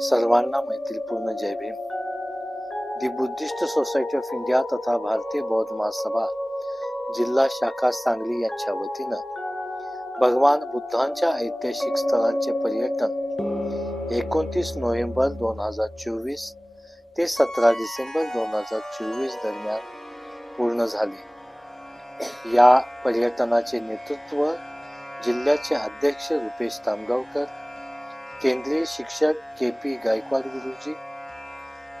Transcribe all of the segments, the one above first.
सर्वांना मैत्रीपूर्ण जय Bhim. The Buddhist society of India तथा भारतीय बौद्ध महासभा जिल्हा शाखा सांगली यांच्या वतीनं भगवान बुद्धांच्या ऐतिहासिक स्थळांचे पर्यटन एकोणतीस नोव्हेंबर दोन हजार चोवीस ते सतरा डिसेंबर दोन हजार चोवीस दरम्यान पूर्ण झाले. या पर्यटनाचे नेतृत्व जिल्ह्याचे अध्यक्ष रुपेश तामगावकर केंद्रीय शिक्षक के पी गायकवाड गुरुजी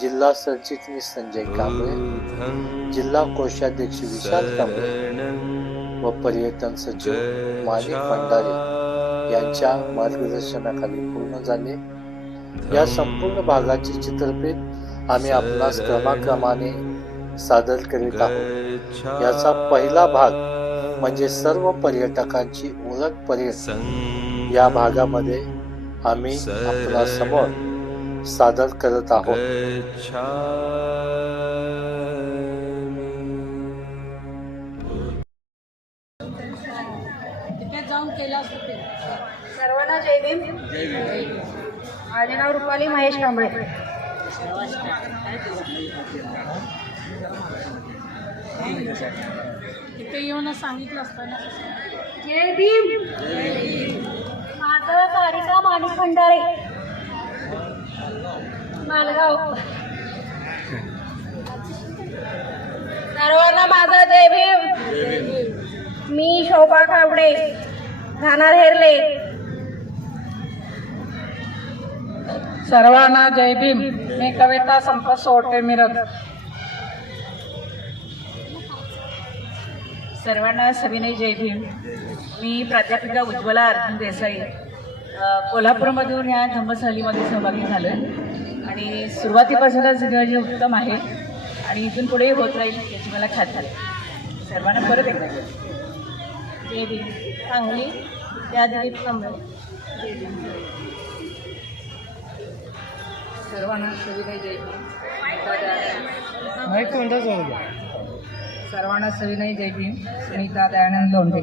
जिल्हा सरचिटणीस संजय कांबळे जिल्हा कोषाध्यक्ष विशाल कांबळे व पर्यटन सचिव माणिक भंडारे यांच्या मार्गदर्शनाखाली पूर्ण झाले. या संपूर्ण भागाची चित्रफित आम्ही आपणास क्रमाक्रमाने सादर करीत आहोत. याचा पहिला भाग म्हणजे सर्व पर्यटकांची ओळख पर्यटन या भागामध्ये आम्ही आपल्यासमोर सादर करत आहोत. तिथे जाऊन केलं असतं ते. सर्वांना जय भीम. माझे नाव रुपाली महेश कांबळे. तिथे येऊन सांगितलं असतं ना. जय भीम. माझं कारिका माणिक भंडारे. मालगाव. सर्वांना माझं जय भीम. मी शोभा खावडे राहणार हेरले. सर्वांना जय भीम. मी कविता संपत सोडते मिरत सर्वांना सविनय जय भीम. मी प्राध्यापिका उज्ज्वला अर्जुन देसाई. कोल्हापूरमधून या धम्मसहलीमध्ये सहभागी झालो आणि सुरुवातीपासूनच जे उत्तम आहे आणि इथून पुढेही होत राहील याची मला खात्री आहे. सर्वांना परत एकदा जय भीम. सांगली त्या जय भीम. सर्वांना सविनय जय भीम. सर्वांना सविनय जय भीम सुनीता दयानंद लोंढे.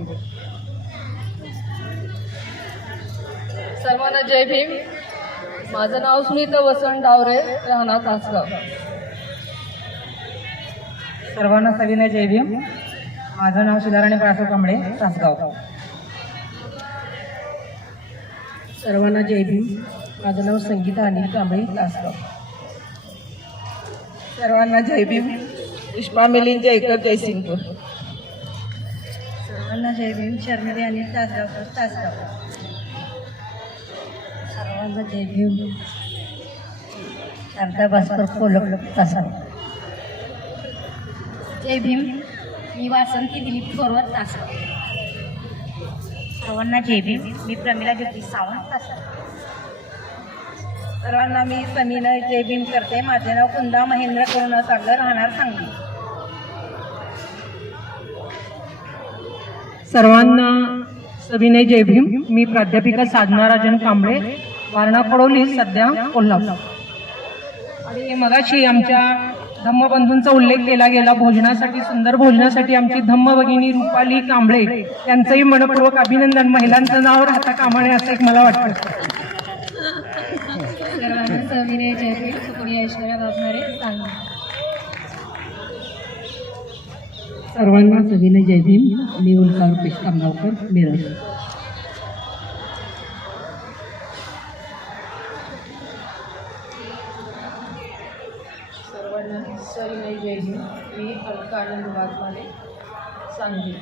सर्वांना जय भीम. माझं नाव सुनीता वसंत डावरे राहणार तासगाव. सर्वांना सविनय जय भीम. माझं नाव सुधाराणी बाळासाहेब कांबळे तासगाव. सर्वांना जय भीम. माझं नाव संगीता अनिल कांबळे तासगाव. सर्वांना जय भीम. पुष्पा मिलिंद जयकर जयसिंगपूर सर्वांना जय भीम. शर्मिली आणि तासगावकर तासगावकर. सर्वांना जय भीम. शारदा भास्कर कोलक तासगाव. जय भीम. मी वासंती दिलीप थोरवत तासगाव. सर्वांना जय भीम. मी प्रमिला ज्योती सावंत तासगाव. सर्वांना मी समीना जय भीम करते. माझे नाव कुंदा महेंद्र करुणा सागर राहणार सांगली. सर्वांना सविनय जय भीम. मी प्राध्यापिका साधना राजन कांबळे. वारणा कडोली सध्या कोल्हापूर. आणि मगाशी आमच्या धम्मबंधूंचा उल्लेख केला गेला. भोजनासाठी सुंदर भोजनासाठी आमची धम्म भगिनी रुपाली कांबळे यांचंही मनपूर्वक अभिनंदन. महिलांचं नाव राहता कामाने असं एक मला वाटतं. सर्वांना सविनय जय भीम. ऐश्वर्या बाबणारे सांगा. सर्वांना सविनय जय भीम. मी उल्का रुपेश कामगावकर मिरज. सर्वांना सविनय जय भीम. मी अलका आनंद वाघमारे सांगली.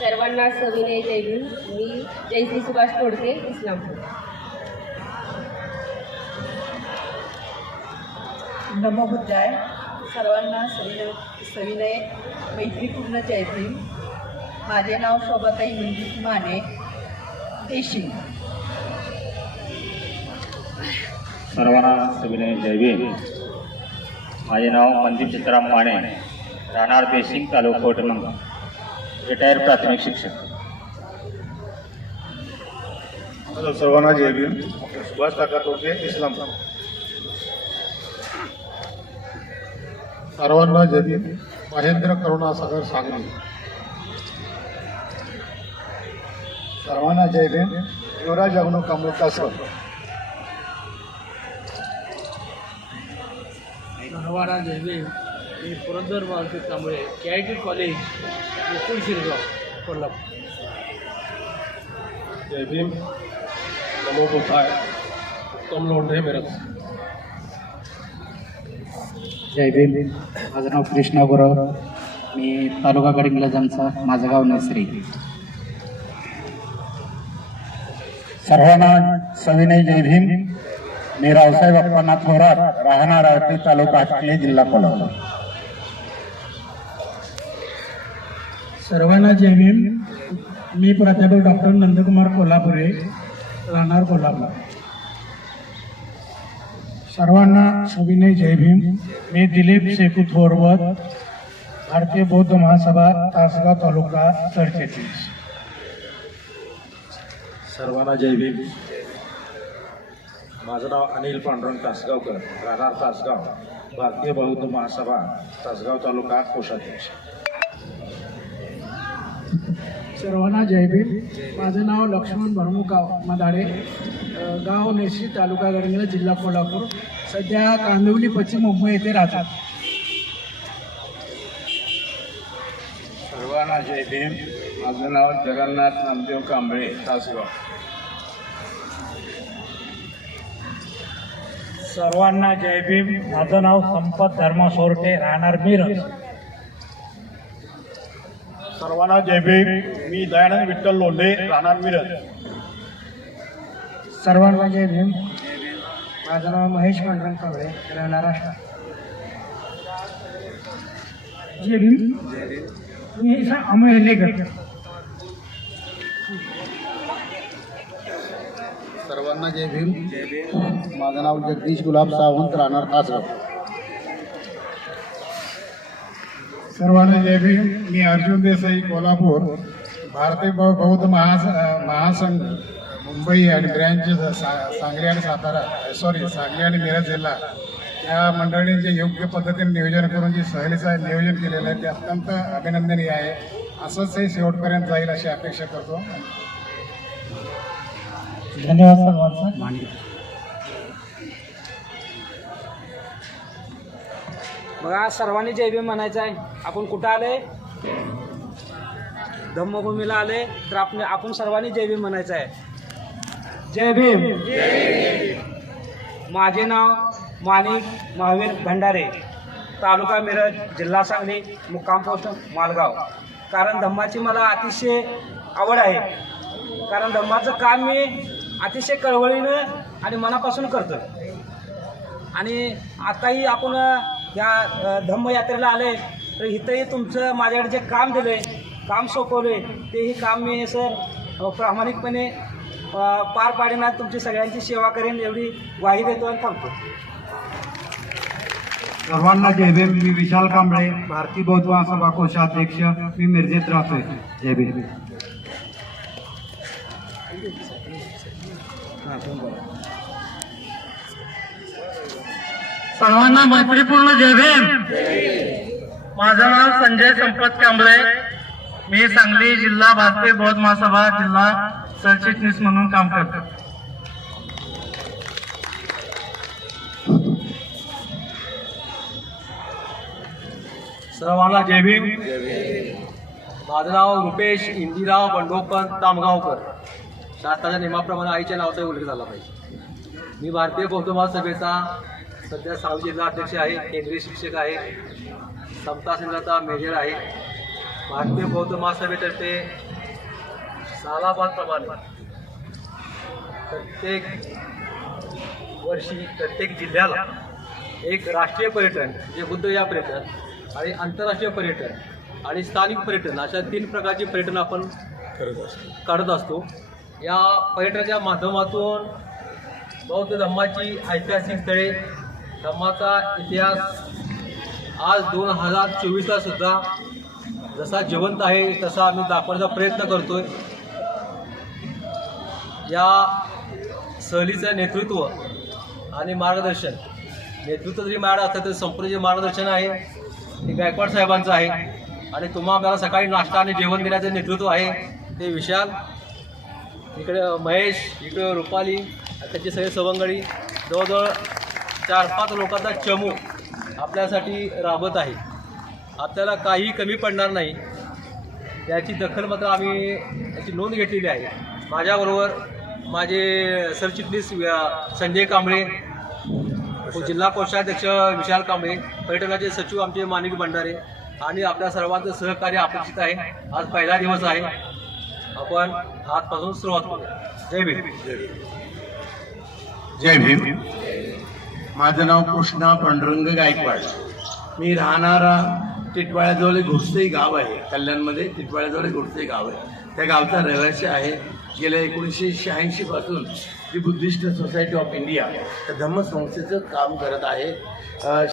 सर्वांना सविनय जय भीम. मी जयश्री सुभाष तोडके इस्लामपूर. नमो बुद्धाय सर्वांना सविनय सविनय मैत्रीपूर्ण जय भीम. माझे नाव शोभाताई मंजित माने. देशी सर्वांना सविनय जय भीम. माझे नाव मनदीप चित्राम माने. राहणार बेसिंग तालुका कोटमंग रिटायर प्राथमिक शिक्षक. हॅलो सर्वांना जय भीम. सुभाष काका टोके इस्लामपूर. सर्वांना जय भीम महेंद्र करुणा सागर सांगली. सर्वांना जय भीम युवराज अग्नो तासगाव सर्वांना जय भीम मी Purandar Maruti Kamble K I T college मुकुळ Shirgaon Kolhapur. जय भीम. नमो बुद्धाय. उत्तम लोंढे मिरज. जय भीम माझं नाव कृष्णा गुरव. मी तालुका गडिंग्लजांचा माझं गाव नसरी सर्वांना सविनय जय भीम. मी रावसाहेब अप्पांना थोरात राहणार आरती तालुका हातकली जिल्हा कोल्हापूर. सर्वांना जय भीम. मी प्राध्यापक डॉक्टर नंदकुमार कोल्हापुरे राहणार कोल्हापूर. सर्वांना सविनय जय भीम. मी दिलीप शेकू थोरवत भारतीय बौद्ध महासभा तासगाव तालुका सरचिटणीस सर्वांना जय भीम. माझं नाव अनिल पांडुरंग तासगावकर राहणार तासगाव भारतीय बौद्ध महासभा तासगाव तालुका कोषाध्यक्ष. सर्वांना जय भीम. माझं नाव लक्ष्मण भरमुगाव मदाडे. गाव नेशी तालुका गडहिंग्लज जिल्हा कोल्हापूर. सध्या कांदिवली पश्चिम मुंबई येथे राहतात. सर्वांना जय भीम. माझं नाव जगन्नाथ नामदेव कांबळे तासगाव. सर्वांना जय भीम. माझं नाव संपत धर्मा सोरटे राहणार मिरज. सर्वांना जय भीम. मी दयानंद विठ्ठल लोंढे राहणार मिरज. सर्वांना जय भीम. माझं नाव महेश पांडुरंग कांबळे राहणार आष्टा जय भीम. मी अमोल हेलेकर सर्वांना जय भीम. माझं नाव जगदीश गुलाब सावंत राहणार तासगाव सर्वांना जय भीम. मी अर्जुन देसाई कोल्हापूर भारतीय बौ- बौद्ध महास महासंघ. मुंबई आणि ब्रँच सा- सांगली आणि सातारा सॉरी सांगली आणि मिरज जिल्हा या मंडळीने जे योग्य पद्धतीने नियोजन करून जी सहलीचं नियोजन केलेलं आहे ते अत्यंत अभिनंदनीय आहे. असंच हे शेवटपर्यंत जाईल अशी अपेक्षा करतो. धन्यवाद सर्वांचा. बघा सर्वांनी जय भीम म्हणायचं आहे आपण कुठं आले? धम्मभूमीला आले तर आपण आपण सर्वांनी जय भीम म्हणायचं आहे जय भीम. माझे नाव माणिक महावीर भंडारे तालुका मिरज जिल्हा सांगली मुक्काम पोस्ट मालगाव. कारण धम्माची मला अतिशय आवड आहे. कारण धम्माचं काम मी अतिशय कळवळीनं आणि मनापासून करतो. आणि आताही आपण या धम्मयात्रेला आले तर इथंही तुमचं माझ्याकडे जे काम दिलं आहे काम सोपवलं आहे तेही काम मी सर प्रामाणिकपणे पार पाडेणार तुमची सगळ्यांची सेवा करेन एवढी ग्वाही देतो आणि थांबतो. सर्वांना जय भीम. मी विशाल कांबळे भारतीय बौद्ध महासभा कोषाध्यक्ष मी मिरजेत राहतोय. जय भीम. सर्वांना मैत्रीपूर्ण जय भीम. माझं नाव संजय संपत कांबळे. मी सांगली जिल्हा भारतीय बौद्ध महासभा जिल्हा सरचिटणीस म्हणून काम करतो सर्वांना जय भीम. माझं नाव रुपेश इंदिराव बंडोपंत तामगावकर. शासनाच्या नियमाप्रमाणे आईच्या नावाचा उल्लेख झाला पाहिजे. मी भारतीय बौद्ध महासभेचा सध्या सांगली जिल्हा अध्यक्ष आहे केंद्रीय शिक्षक आहे समता संघाचा मेजर आहे. भारतीय बौद्ध महासभेतर्फे सालाबादप्रमाणे. प्रत्येक वर्षी प्रत्येक जिल्ह्याला एक राष्ट्रीय पर्यटन जे बुद्ध या पर्यटन आणि आंतरराष्ट्रीय पर्यटन आणि स्थानिक पर्यटन अशा तीन प्रकारचे पर्यटन आपण काढत असतो. या पर्यटनाच्या माध्यमातून बौद्ध धम्माची ऐतिहासिक स्थळे धम्माचा इतिहास आज दोन हजार चोवीसला सुद्धा जसा जिवंत आहे तसा आम्ही दाखवण्याचा प्रयत्न करतोय. या सहलीचं नेतृत्व आणि मार्गदर्शन. नेतृत्व जरी माझ्याकडे असतं तर संपूर्ण जे मार्गदर्शन आहे ते गायकवाड साहेबांचं आहे. आणि तुम्हा आम्हाला सकाळी नाश्ता आणि जेवण देण्याचं नेतृत्व आहे ते विशाल इकडे महेश इकडे रुपाली त्याची सगळे सवंगडी जवळजवळ चार पाच लोकांचा चमू आपल्यासाठी राबत आहे. आपल्याला काही कमी पडणार नाही. याची दखल मात्र आम्ही याची नोंद घेतलेली आहे. माझ्याबरोबर माझे सरचिटणीस संजय कांबळे जिल्हा कोषाध्यक्ष विशाल कांबळे पर्यटनाचे सचिव आमचे मानिक भंडारे आणि आपल्या सर्वांचं सहकार्य अपेक्षित आहे. आज पहिला दिवस आहे. आपण आजपासून सुरुवात करूया. जय भीम. जय भीम. माझं नाव कृष्णा पांडुरंग गायकवाड. मी राहणारा टिटवाळ्याजवळ घुडसई गाव आहे. कल्याणमध्ये टिटवाळ्याजवळ घुडसई गाव आहे. त्या गावचा रहिवासी आहे. गेल्या एकोणीसशे शहाऐंशी पासून ती बुद्धिस्ट सोसायटी ऑफ इंडिया त्या धम्म संस्थेचं काम करत आहे.